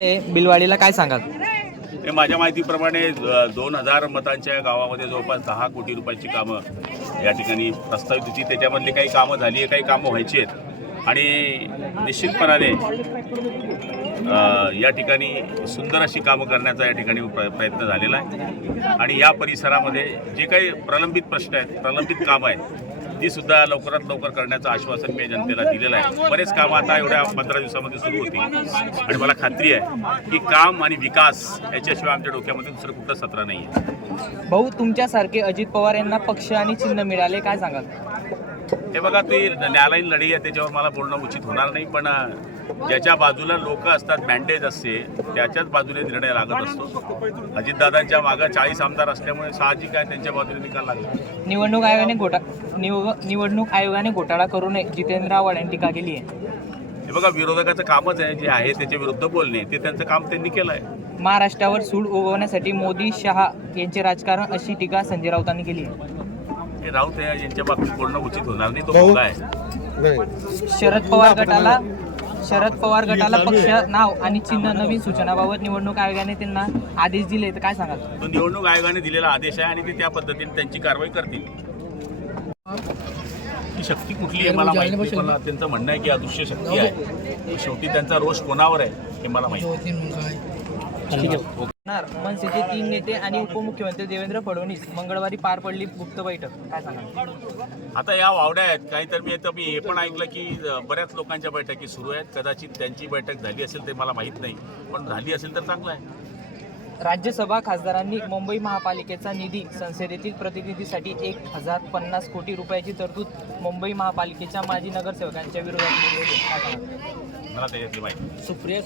बिलवाडीला काय सांगाल? हे माझ्या माहितीप्रमाणे दोन हजार मतांच्या गावामध्ये जवळपास दहा कोटी रुपयाची कामं या ठिकाणी प्रस्तावित होती. त्याच्यामधली काही कामं झाली आहे काही कामं व्हायची आहेत. आणि निश्चितपणाने या ठिकाणी सुंदर अशी कामं करण्याचा या ठिकाणी प्र प्रयत्न झालेला आहे. आणि या परिसरामध्ये जे काही प्रलंबित प्रश्न आहेत प्रलंबित कामं आहेत ती सुद्धा लवकरात लवकर करण्याचं आश्वासन मी जनतेला दिलेलं आहे. बरेच कामं आता एवढ्या पंधरा दिवसामध्ये सुरू होती आणि मला खात्री आहे की काम आणि विकास याच्याशिवाय आमच्या डोक्यामध्ये दुसरं कुठलं सत्र नाही आहे भाऊ तुमच्यासारखे अजित पवार यांना पक्ष आणि चिन्ह मिळाले काय सांगाल? हे बघा ते न्यायालयीन लढाई आहे त्याच्यावर मला बोलणं उचित होणार नाही पण ज्याच्या बाजूला लोक असतात बँडेज असते त्याच्याच बाजूने निर्णय लागत असतो. अजितदादांच्या मागं चाळीस आमदार असल्यामुळे साहजिक आहे त्यांच्या बाजूने निकाल लागला. निवडणूक आयोगाने घोटा निव निवडणूक आयोगाने घोटाळा करू नये जितेंद्र आव्हाड यांनी टीका केली आहे. हे बघा विरोधकाचं कामच आहे जे आहे त्याच्या विरुद्ध बोलणे ते त्यांचं काम त्यांनी केलं आहे. महाराष्ट्रावर सूड उगवण्यासाठी मोदी शहा यांचे राजकारण अशी टीका संजय राऊतांनी केली आहे. हे राऊत यांच्या बाबतीत बोलणं उचित होणार नाही तो भोगा आहे. शरद पवार गटाला शरद पवार गटाला पक्ष नाव आणि चिन्ह नवीन सूचनाबाबत निवडणूक आयोगाने त्यांना आदेश दिले तर काय सांगाल? तो निवडणूक आयोगाने दिलेला आदेश आहे आणि ते त्या पद्धतीने त्यांची कारवाई करतील. ही शक्ती कुठली आहे मला माहिती नाही. मला त्यांचं म्हणणं आहे की अदृश्य शक्ती आहे. शेवटी त्यांचा रोष कोणावर आहे हे मला माहिती. मनसेचे तीन नेते आणि उपमुख्यमंत्री देवेंद्र फडणवीस मंगळवारी पार पडली गुप्त बैठक. काय सांगाल? आता या वावड्या आहेत. काहीतर मी आता मी हे पण ऐकलं की बऱ्याच लोकांच्या बैठकी सुरू आहेत. कदाचित त्यांची बैठक झाली असेल ते मला माहीत नाही. पण झाली असेल तर चांगलं आहे. राज्यसभा खासदारांनी मुंबई महापालिकेचा निधी संसदेतील प्रतिनिधीसाठी एक हजार पन्नास कोटी रुपयाची तरतूद मुंबई महापालिकेच्या माजी नगरसेवकांच्या विरोधात केली आहे. काय सांगाल? मला त्याच्यातली माहिती सुप्रिया